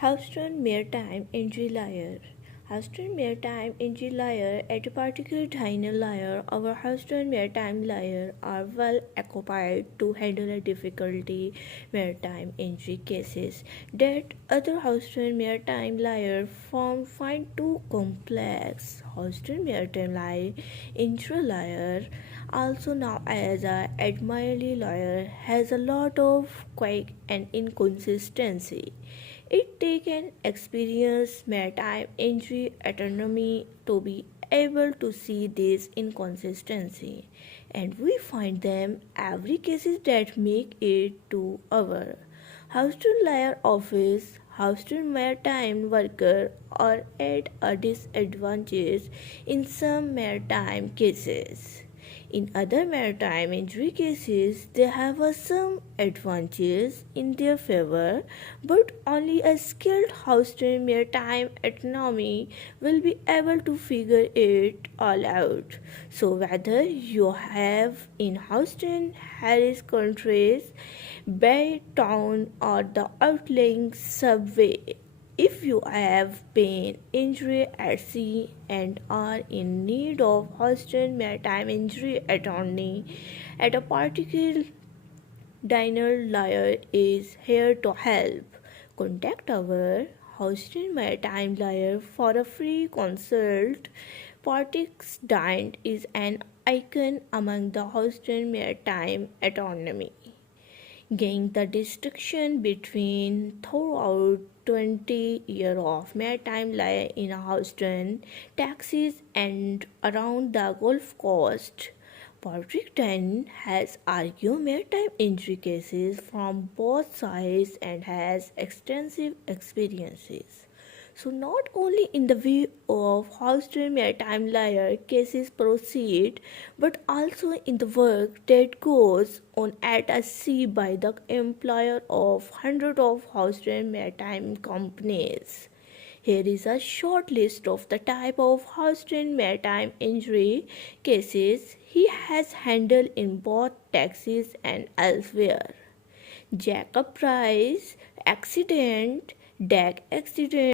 Houston Maritime Injury Lawyer. Houston Maritime Injury Lawyer, at a particular Daniel Lawyer, our Houston Maritime Lawyer are well equipped to handle a difficulty maritime injury cases that other Houston Maritime Lawyer firms find too complex. Houston Maritime Injury Lawyer, also known as a admiralty lawyer, has a lot of quirk and inconsistency. It takes an experienced maritime injury attorney to be able to see this inconsistency, and we find them every cases that make it to our Houston Lawyer Office. Houston maritime worker are at a disadvantage in some maritime cases. In other maritime injury cases, they have some advantages in their favor, but only a skilled Houston maritime attorney will be able to figure it all out. So, whether you have in Houston, Harris countries, Bay Town, or the outlying subway, if you have been injured at sea and are in need of Houston Maritime Injury Attorney at a particular Daniel Lawyer is here to help. Contact our Houston Maritime Lawyer for a free consult. Portix Dine is an icon among the Houston Maritime Attorney, gained the distinction between throughout 20 years of maritime law in Houston, Texas, and around the Gulf Coast. Patrick Dunn has argued maritime injury cases from both sides and has extensive experiences. So, not only in the way of Houston Maritime Lawyer cases proceed, but also in the work that goes on at a sea by the employer of hundreds of Houston Maritime companies. Here is a short list of the type of Houston Maritime injury cases he has handled in both Texas and elsewhere. Jacob Price accident, deck accident.